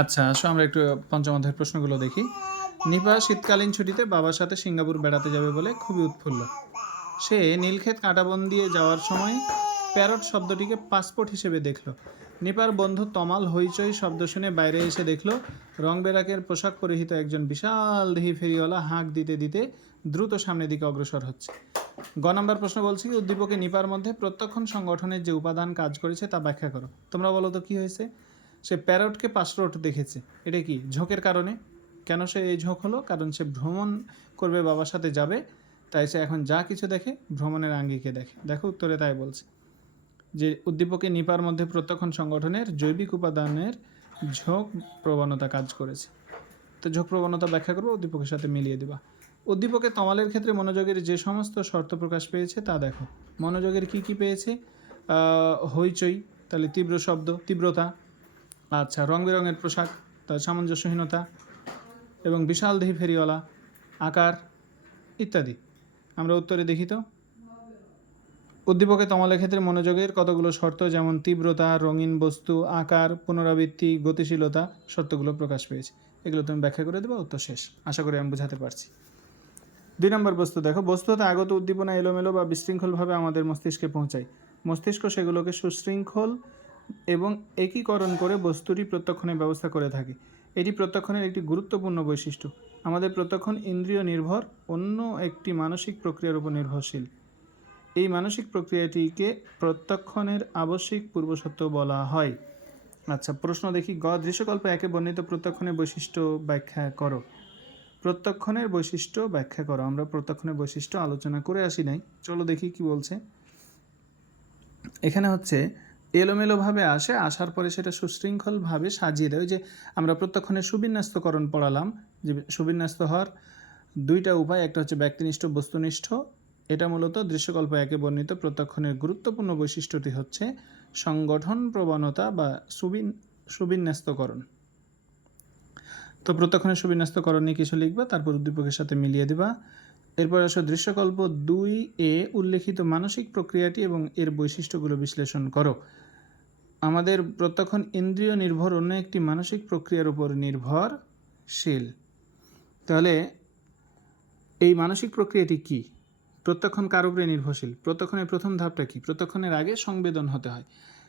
আচ্ছা, আসো আমরা একটু পঞ্চম অধ্যায়ের প্রশ্নগুলো দেখি। নিপা শীতকালীন ছুটিতে বাবার সাথে সিঙ্গাপুর বেড়াতে যাবে বলে খুবই উৎফুল্ল। সে নীলক্ষেত কাঁটাবন দিয়ে যাওয়ার সময় প্যারট শব্দটিকে পাসপোর্ট হিসেবে দেখল। নিপার বন্ধু তমাল হইচই শব্দ শুনে বাইরে এসে দেখল রং বেরাকের পোশাক পরিহিত একজন বিশাল দেহি ফেরিওয়ালা হাঁক দিতে দিতে দ্রুত সামনের দিকে অগ্রসর হচ্ছে। গ নম্বর প্রশ্ন বলছি কি উদ্দীপকে নিপার মধ্যে প্রত্যক্ষণ সংগঠনের যে উপাদান কাজ করেছে তা ব্যাখ্যা করো। তোমরা বলো তো কি হয়েছে। সে প্যারটকে পাসপোর্ট দেখেছে, এটা কি ঝোঁকের কারণে। কেন সে এই ঝোঁক হলো? কারণ সে ভ্রমণ করবে, বাবার সাথে যাবে, তাই সে এখন যা কিছু দেখে ভ্রমণের আঙ্গিকে দেখে। দেখো উত্তরে তাই বলছে যে উদ্দীপকে নিপার মধ্যে প্রত্যক্ষণ সংগঠনের জৈবিক উপাদানের ঝোঁক প্রবণতা কাজ করেছে। তো ঝোঁক প্রবণতা ব্যাখ্যা করবো, উদ্দীপকের সাথে মিলিয়ে দিবা। উদ্দীপকে তমালের ক্ষেত্রে মনোযোগের যে সমস্ত শর্ত প্রকাশ পেয়েছে তা দেখো। মনোযোগের কি কি পেয়েছে? হইচই, তাহলে তীব্র শব্দ, তীব্রতা। আচ্ছা, রং বেরঙের পোশাক, তার সামঞ্জস্যহীনতা, এবং বিশাল দেহি ফেরিওয়ালা, আকার ইত্যাদি। আমরা উত্তরে দেখি তো। উদ্দীপকে তমালের ক্ষেত্রে মনোযোগের কতগুলো শর্ত, যেমন তীব্রতা, রঙিন বস্তু, আকার, পুনরাবৃত্তি, গতিশীলতা, শর্তগুলো প্রকাশ পেয়েছে। এগুলো তুমি ব্যাখ্যা করে দেবো, উত্তর শেষ। আশা করি আমি বোঝাতে পারছি। 2 নম্বর বস্তু দেখো। বস্তু হতে আগত উদ্দীপনা এলোমেলো বা বিশৃঙ্খলভাবে আমাদের মস্তিষ্কে পৌঁছায়। মস্তিষ্ক সেগুলোকে সুশৃঙ্খল এবং একীকরণ করে বস্তুটি প্রত্যক্ষণের ব্যবস্থা করে থাকে। এটি প্রত্যক্ষণের একটি গুরুত্বপূর্ণ বৈশিষ্ট্য। আমাদের প্রত্যক্ষণ ইন্দ্রিয় নির্ভর অন্য একটি মানসিক প্রক্রিয়ার উপর নির্ভরশীল। এই মানসিক প্রক্রিয়াটিকে প্রত্যক্ষণের আবশ্যিক পূর্বশর্ত বলা হয়। আচ্ছা, প্রশ্ন দেখি। গ, দৃশ্যকল্প একে বর্ণিত প্রত্যক্ষণের বৈশিষ্ট্য ব্যাখ্যা করো। প্রত্যক্ষণের বৈশিষ্ট্য ব্যাখ্যা করো। আমরা প্রত্যক্ষণের বৈশিষ্ট্য আলোচনা করে আসি নাই, চলো দেখি কি বলছে। এখানে হচ্ছে এলোমেলোভাবে আসে, আসার পরে সেটা সুশৃঙ্খলভাবে সাজিয়ে দেয়। যে আমরা প্রত্যক্ষণের সুবিন্যস্তকরণ পড়ালাম, যে সুবিন্যস্ত হওয়ার 2টা উপায়, একটা হচ্ছে ব্যক্তিনিষ্ঠ, বস্তুনিষ্ঠ। এটা মূলত দৃশ্যকল্প একে বর্ণিত প্রত্যক্ষণের গুরুত্বপূর্ণ বৈশিষ্ট্যটি হচ্ছে সংগঠন প্রবণতা বা সুবিন্যস্তকরণ। তো প্রত্যক্ষণের সুবিন্যস্তকরণ নিয়ে কিছু লিখবা, তারপর উদ্দীপকের সাথে মিলিয়ে দিবা। এরপর আসো দৃশ্যকল্প 2 উল্লেখিত মানসিক প্রক্রিয়াটি এবং এর বৈশিষ্ট্যগুলো বিশ্লেষণ করো। আমাদের প্রত্যক্ষণ ইন্দ্রিয় নির্ভর অন্য একটি মানসিক প্রক্রিয়ার উপর নির্ভরশীল। তাহলে এই মানসিক প্রক্রিয়াটি কি? প্রত্যক্ষণ কার উপরে নির্ভরশীল? প্রত্যক্ষণের প্রথম ধাপটা কি? প্রত্যক্ষণের আগে সংবেদন হতে হয়।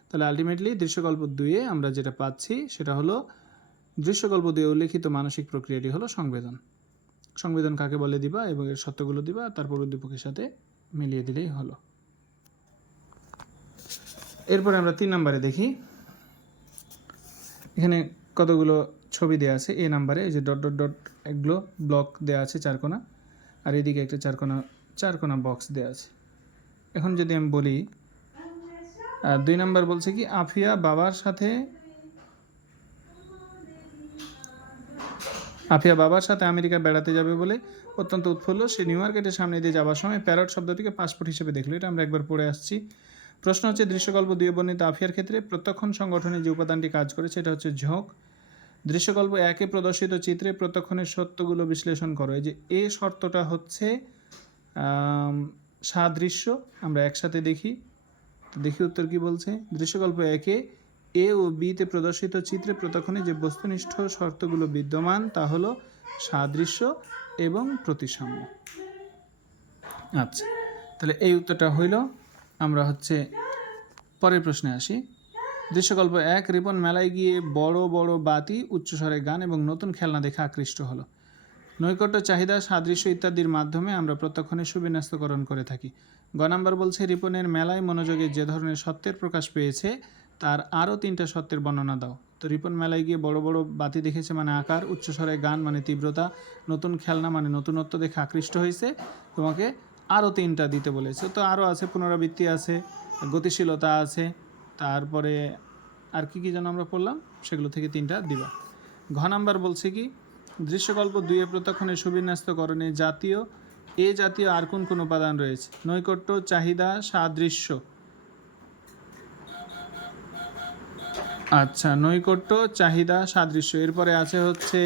তাহলে আলটিমেটলি দৃশ্যকল্প 2 আমরা যেটা পাচ্ছি সেটা হলো দৃশ্যকল্প 2 উল্লেখিত মানসিক প্রক্রিয়াটি হলো সংবেদন। সংবেদন কাকে বলে দিবা এবং এর সত্যগুলো দিবা, তারপর উদ্দীপকের সাথে মিলিয়ে দিলেই হলো। এরপরে আমরা 3 নম্বরে দেখি। এখানে কতগুলো ছবি দেওয়া আছে এ নাম্বারে, এই যে ডট ডট ডট এগুলো ব্লক দেওয়া আছে 4 কোণা, আর এদিকে একটা 4 কোণা বক্স দেওয়া আছে। এখন যদি আমি বলি 2 নম্বর বলছে কি আফিয়া বাবার সাথে আমেরিকা বেড়াতে যাবে বলে অত্যন্ত উৎফুল্ল। সে নিউ মার্কেটের সামনে দিয়ে যাওয়ার সময় প্যারট শব্দটিকে পাসপোর্ট হিসেবে দেখলো। এটা আমরা একবার পড়ে আসছি। প্রশ্ন হচ্ছে দৃশ্যকল্প 2 বর্ণিত আফিয়ার ক্ষেত্রে প্রত্যক্ষণ সংগঠনে যে উপাদানটি কাজ করেছে এটা হচ্ছে ঝোঁক। দৃশ্যকল্প 1 প্রদর্শিত চিত্রে প্রত্যক্ষণের সত্যগুলো বিশ্লেষণ করো। এই যে এ শর্তটা হচ্ছে সাদৃশ্য। আমরা একসাথে দেখি, দেখি উত্তর কি বলছে। দৃশ্যকল্প 1 এ ও বিতে প্রদর্শিত চিত্রে প্রত্যক্ষণে যে বস্তুনিষ্ঠ শর্তগুলো বিদ্যমান তা হলো সাদৃশ্য এবং প্রতিসাম্য। আচ্ছা, তাহলে এই উত্তরটা হইল। আমরা হচ্ছে পরের প্রশ্নে আসি। দৃশ্যকল্প 1 রিপন মেলায় গিয়ে বড় বড় বাতি, উচ্চস্বরে গান এবং নতুন খেলনা দেখে আকৃষ্ট হলো। নৈকট্য, চাহিদা, সাদৃশ্য ইত্যাদির মাধ্যমে আমরা প্রত্যক্ষণে সুবিন্যস্তকরণ করে থাকি। গ নাম্বার বলছে রিপনের মেলায় মনোযোগে যে ধরনের সত্যের প্রকাশ পেয়েছে তার আরও 3টা সত্যের বর্ণনা দাও। তো রিপন মেলায় গিয়ে বড় বড় বাতি দেখেছে মানে আকার, উচ্চস্বরে গান মানে তীব্রতা, নতুন খেলনা মানে নতুনত্ব দেখে আকৃষ্ট হয়েছে। তোমাকে আরও 3টা দিতে বলেছে। তো আরও আছে, পুনরাবৃত্তি আছে, গতিশীলতা আছে, তারপরে আর কি যেন আমরা পড়লাম, সেগুলো থেকে 3টা দিবা। ঘ নাম্বার বলছে কি দৃশ্যকল্প 2 প্রত্যক্ষণের সুবিন্যস্তকরণে জাতীয় আর কোন উপাদান রয়েছে? নৈকট্য, চাহিদা, সাদৃশ্য। আচ্ছা, নৈকট্য, চাহিদা, সাদৃশ্য। এরপরে আছে হচ্ছে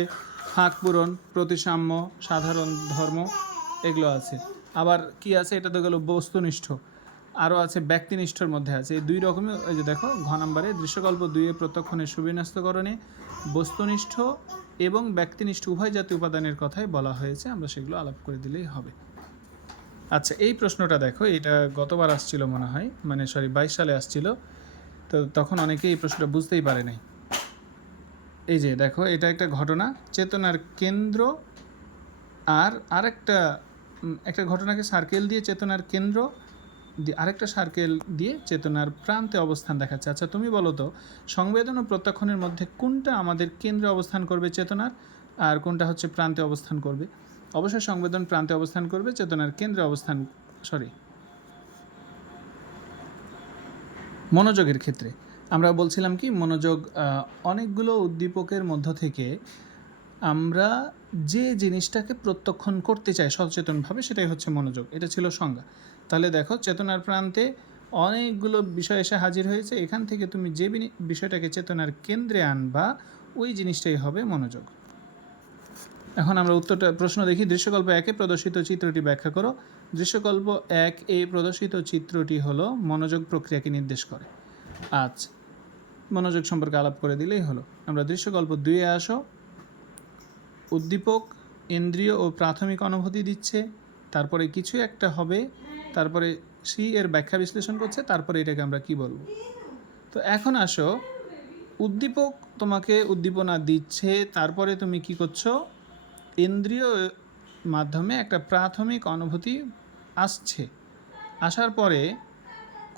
ফাঁক পূরণ, প্রতিসাম্য, সাধারণ ধর্ম, এগুলো আছে। আবার কি আছে? এটা তো গেল বস্তুনিষ্ঠ। আরও আছে ব্যক্তিনিষ্ঠর মধ্যে আছে, এই দুই রকমই। ওই যে দেখো ঘ নম্বরে দৃশ্যকল্প 2 প্রত্যক্ষণের সুবিন্যস্তকরণে বস্তুনিষ্ঠ এবং ব্যক্তিনিষ্ঠ উভয় জাতীয় উপাদানের কথাই বলা হয়েছে, আমরা সেগুলো আলাপ করে দিলেই হবে। আচ্ছা, এই প্রশ্নটা দেখো, এটা গতবার আসছিল মনে হয়, মানে 22 সালে আসছিল, তো তখন অনেকেই এই প্রশ্নটা বুঝতেই পারে নাই। এই যে দেখো, এটা একটা ঘটনা, চেতনার কেন্দ্র আর একটা ঘটনাকে সার্কেল দিয়ে চেতনার কেন্দ্র আরেকটা সার্কেল দিয়ে চেতনার প্রান্তে অবস্থান দেখাচ্ছে। আচ্ছা, তুমি বলো তো, সংবেদন ও প্রত্যক্ষণের মধ্যে কোনটা আমাদের কেন্দ্রে অবস্থান করবে চেতনার, আর কোনটা হচ্ছে প্রান্তে অবস্থান করবে? অবশ্যই সংবেদন প্রান্তে অবস্থান করবে, চেতনার কেন্দ্রে অবস্থান, মনোযোগের ক্ষেত্রে আমরা বলছিলাম কি, মনোযোগ অনেকগুলো উদ্দীপকের মধ্য থেকে আমরা যে জিনিসটাকে প্রত্যক্ষণ করতে চাই সচেতনভাবে, সেটাই হচ্ছে মনোযোগ। এটা ছিল সংজ্ঞা। তাহলে দেখো, চেতনার প্রান্তে অনেকগুলো বিষয় এসে হাজির হয়েছে, এখান থেকে তুমি যে বিষয়টাকে চেতনার কেন্দ্রে আনবা, ওই জিনিসটাই হবে মনোযোগ। এখন আমরা প্রশ্ন দেখি। দৃশ্যকল্প 1 প্রদর্শিত চিত্রটি ব্যাখ্যা করো। দৃশ্যকল্প 1 প্রদর্শিত চিত্রটি হলো মনোযোগ প্রক্রিয়াকে নির্দেশ করে। আচ্ছা, মনোযোগ সম্পর্কে আলাপ করে দিলেই হলো। আমরা দৃশ্যকল্প 2 আসো। উদ্দীপক ইন্দ্রিয় ও প্রাথমিক অনুভূতি দিচ্ছে, তারপরে কিছু একটা হবে, তারপরে সি এর ব্যাখ্যা বিশ্লেষণ করছে, তারপরে এটাকে আমরা কি বলবো। তো এখন আসো, উদ্দীপক তোমাকে উদ্দীপনা দিচ্ছে, তারপরে তুমি কি করছো, ইন্দ্রিয় মাধ্যমে একটা প্রাথমিক অনুভূতি আসছে, আসার পরে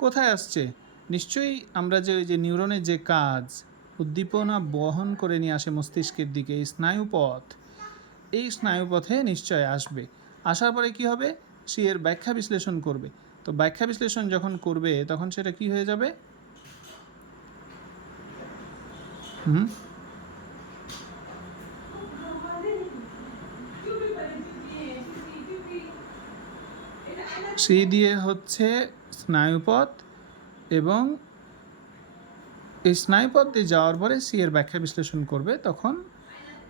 কোথায় আসছে? নিশ্চয়ই আমরা যে নিউরনের যে কাজ, উদ্দীপনা বহন করে নিয়ে আসে মস্তিষ্কের দিকে, এই স্নায়ুপথ, এই স্নায়ুপথে নিশ্চয় আসবে। আসার পরে কি হবে? সে এর ব্যাখ্যা বিশ্লেষণ করবে। তো ব্যাখ্যা বিশ্লেষণ যখন করবে, তখন সেটা কি হয়ে যাবে? সি দিয়ে হচ্ছে স্নায়ুপথ, এবং এই স্নায়ুপথ দিয়ে যাওয়ার পরে সি এর ব্যাখ্যা বিশ্লেষণ করবে, তখন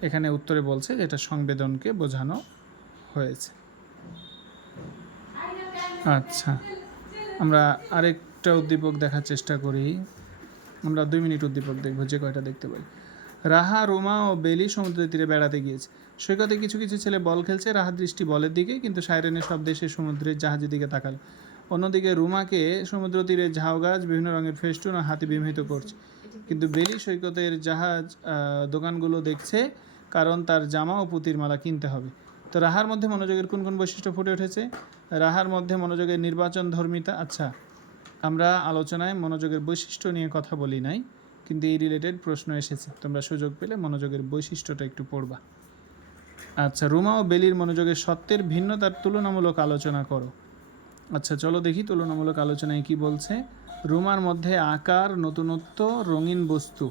এখানে উত্তরে বলছে যে এটা সংবেদনকে বোঝানো হয়েছে। আচ্ছা, আমরা আরেকটা উদ্দীপক দেখার চেষ্টা করি। আমরা 2 মিনিট উদ্দীপক দেখবো, যে কয়টা দেখতে পাই। রাহা, রোমা ও বেলি সমুদ্রের তীরে বেড়াতে গিয়েছে। সৈকতে কিছু কিছু ছেলে বল খেলছে, রাহার দৃষ্টি বলের দিকে, কিন্তু সাইরেনের শব্দে সে সমুদ্রের জাহাজের দিকে তাকাল। অন্যদিকে রুমাকে সমুদ্র তীরে ঝাউ গাছ, বিভিন্ন রঙের ফেস্টুন ও হাতি বিমোহিত করছে, কিন্তু বেলি সৈকতের জাহাজ দোকানগুলো দেখছে, কারণ তার জামা ও পুঁতির মালা কিনতে হবে। তো রাহার মধ্যে মনোযোগের কোন কোন বৈশিষ্ট্য ফুটে উঠেছে? রাহার মধ্যে মনোযোগের নির্বাচন ধর্মিতা। আচ্ছা, আমরা আলোচনায় মনোযোগের বৈশিষ্ট্য নিয়ে কথা বলি নাই, কিন্তু এই রিলেটেড প্রশ্ন এসেছে, তোমরা সুযোগ পেলে মনোযোগের বৈশিষ্ট্যটা একটু পড়বা। আচ্ছা, রুমা ও বেলির মনোযোগের সত্যের ভিন্নতার তুলনামূলক আলোচনা করো। আচ্ছা, চলো দেখি তুলনামূলক আলোচনায় কি বলছে। রুমার মধ্যে আকার, নতুনত্ব, রঙিন বস্তু,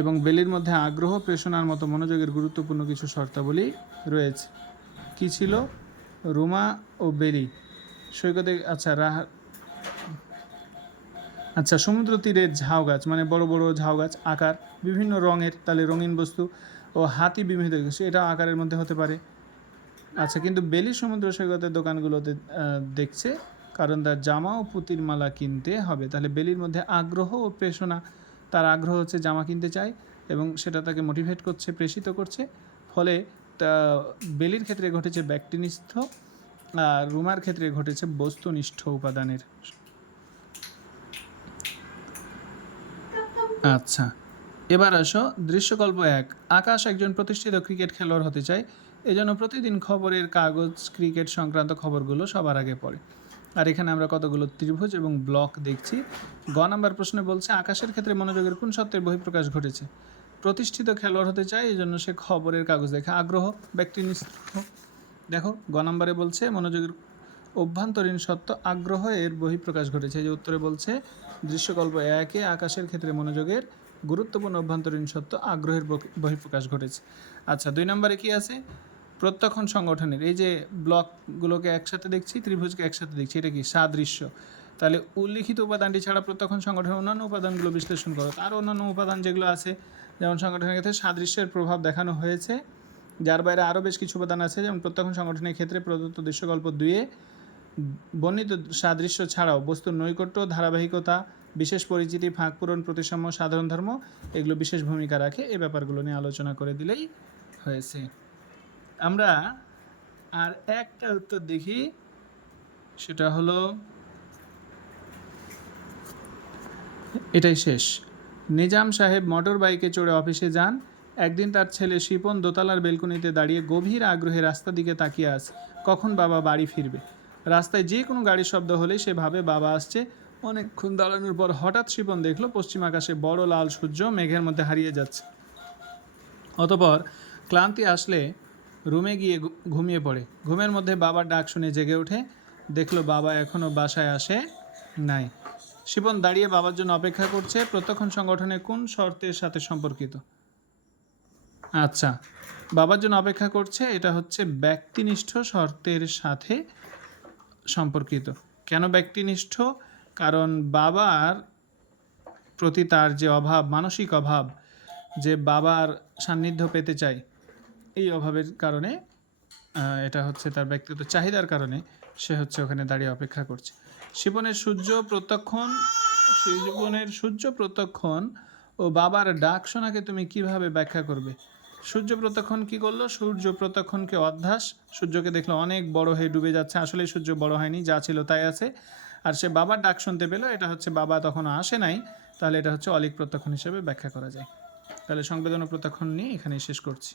এবং বেলির মধ্যে আগ্রহ, প্রেষণার মতো মনোযোগের গুরুত্বপূর্ণ কিছু শর্তাবলী রয়েছে। কি ছিল? রুমা ও বেলি সৈকতে, আচ্ছা সমুদ্র তীরের ঝাউ গাছ, মানে বড় বড় ঝাউ গাছ, আকার বিভিন্ন রঙের, তাহলে রঙিন বস্তু, ও হাতি বিমোহিত কিছু, এটা আকারের মধ্যে হতে পারে। আচ্ছা, কিন্তু বেলি সমুদ্র সৈকতের দোকানগুলোতে দেখছে, কারণ তার জামা ও পুঁতির মালা কিনতে হবে। তাহলে বেলির মধ্যে আগ্রহ ও প্রেষণা, তার আগ্রহ হচ্ছে জামা কিনতে চায়, এবং সেটা তাকে মোটিভেট করছে, প্রেষিত করছে। ফলে বেলির ক্ষেত্রে ঘটেছে ব্যক্তিনিষ্ঠ, আর রুমার ক্ষেত্রে ঘটেছে বস্তুনিষ্ঠ উপাদানের। আচ্ছা, এবার আসো দৃশ্যকল্প 1। আকাশ একজন প্রতিষ্ঠিত ক্রিকেট খেলোয়াড় হতে চায়, এজন্য প্রতিদিন খবরের কাগজ ক্রিকেট সংক্রান্ত খবরগুলো সবার আগে পড়ে। আর এখানে আমরা কতগুলো ত্রিভুজ এবং ব্লক দেখছি। গ নাম্বার প্রশ্নে বলছে, আকাশের ক্ষেত্রে মনোযোগের কোন সত্যের বহিঃপ্রকাশ ঘটেছে? প্রতিষ্ঠিত খেলোয়াড় হতে চায়, এই জন্য সে খবরের কাগজ দেখে। আগ্রহ, ব্যক্তিনিষ্ঠ। দেখো গ নাম্বারে বলছে মনোযোগের অভ্যন্তরীণ সত্য আগ্রহ এর বহিঃপ্রকাশ ঘটেছে। এই যে উত্তরে বলছে দৃশ্যকল্প 1 আকাশের ক্ষেত্রে মনোযোগের গুরুত্বপূর্ণ অভ্যন্তরীণ সত্য আগ্রহের বহিঃপ্রকাশ ঘটেছে। আচ্ছা, 2 নম্বরে কি আছে? প্রত্যক্ষণ সংগঠনের, এই যে ব্লকগুলোকে একসাথে দেখছি, ত্রিভুজকে একসাথে দেখছি, এটা কি? সাদৃশ্য। তাহলে উল্লিখিত উপাদানটি ছাড়া প্রত্যক্ষণ সংগঠনের অন্যান্য উপাদানগুলো বিশ্লেষণ করো। আর অন্যান্য উপাদান যেগুলো আছে, যেমন সংগঠনের ক্ষেত্রে সাদৃশ্যের প্রভাব দেখানো হয়েছে, যার বাইরে আরও বেশ কিছু উপাদান আছে, যেমন প্রত্যক্ষণ সংগঠনের ক্ষেত্রে প্রদত্ত দৃশ্যকল্প 2 বর্ণিত সাদৃশ্য ছাড়াও বস্তুর নৈকট্য, ধারাবাহিকতা, বিশেষ পরিচিতি, ফাঁক পূরণ, প্রতিসাম্য, সাধারণ ধর্ম এগুলো বিশেষ ভূমিকা রাখে। এই ব্যাপারগুলো নিয়ে আলোচনা করে দিলেই হয়েছে। আমরা আর একটা উত্তর দেখি, সেটা হলো এটাই শেষ। নিজাম সাহেব মোটর বাইকে চড়ে অফিসে যান। একদিন তার ছেলে শিপন দোতলার বেলকনিতে দাঁড়িয়ে গভীর আগ্রহে রাস্তার দিকে তাকিয়ে আছে, কখন বাবা বাড়ি ফিরবে। রাস্তায় যে কোনো গাড়ির শব্দ হলেই সে ভাবে বাবা আসছে। অনেকক্ষণ দাঁড়ানোর পর হঠাৎ শিপন দেখলো পশ্চিম আকাশে বড় লাল সূর্য মেঘের মধ্যে হারিয়ে যাচ্ছে। অতপর ক্লান্তি আসলে রুমে গিয়ে ঘুমিয়ে পড়ে। ঘুমের মধ্যে বাবার ডাক শুনে জেগে ওঠে, দেখলো বাবা এখনও বাসায় আসে নাই। শিপন দাঁড়িয়ে বাবার জন্য অপেক্ষা করছে। প্রত্যক্ষণ সংগঠনে কোন শর্তের সাথে সম্পর্কিত? আচ্ছা, বাবার জন্য অপেক্ষা করছে, এটা হচ্ছে ব্যক্তিনিষ্ঠ শর্তের সাথে সম্পর্কিত। কেন ব্যক্তিনিষ্ঠ? কারণ বাবার প্রতি তার যে অভাব, মানসিক অভাব, যে বাবার সান্নিধ্য পেতে চাই, এই অভাবের কারণে এটা হচ্ছে তার ব্যক্তিগত চাহিদার কারণে সে হচ্ছে ওখানে দাঁড়িয়ে অপেক্ষা করছে। শিপনের সূর্য প্রত্যক্ষণ ও বাবার ডাক শোনাকে তুমি কিভাবে ব্যাখ্যা করবে? সূর্য প্রত্যক্ষণ কি করলো? সূর্য প্রত্যক্ষণকে অধ্যাস, সূর্যকে দেখলো অনেক বড় হয়ে ডুবে যাচ্ছে, আসলে সূর্য বড় হয়নি, যা ছিল তাই আছে। আর সে বাবার ডাক শুনতে পেলো, এটা হচ্ছে বাবা তখনও আসে নাই, তাহলে এটা হচ্ছে অলিক প্রত্যক্ষণ হিসেবে ব্যাখ্যা করা যায়। তাহলে সংবেদন ও প্রত্যক্ষণ নিয়ে এখানেই শেষ করছি।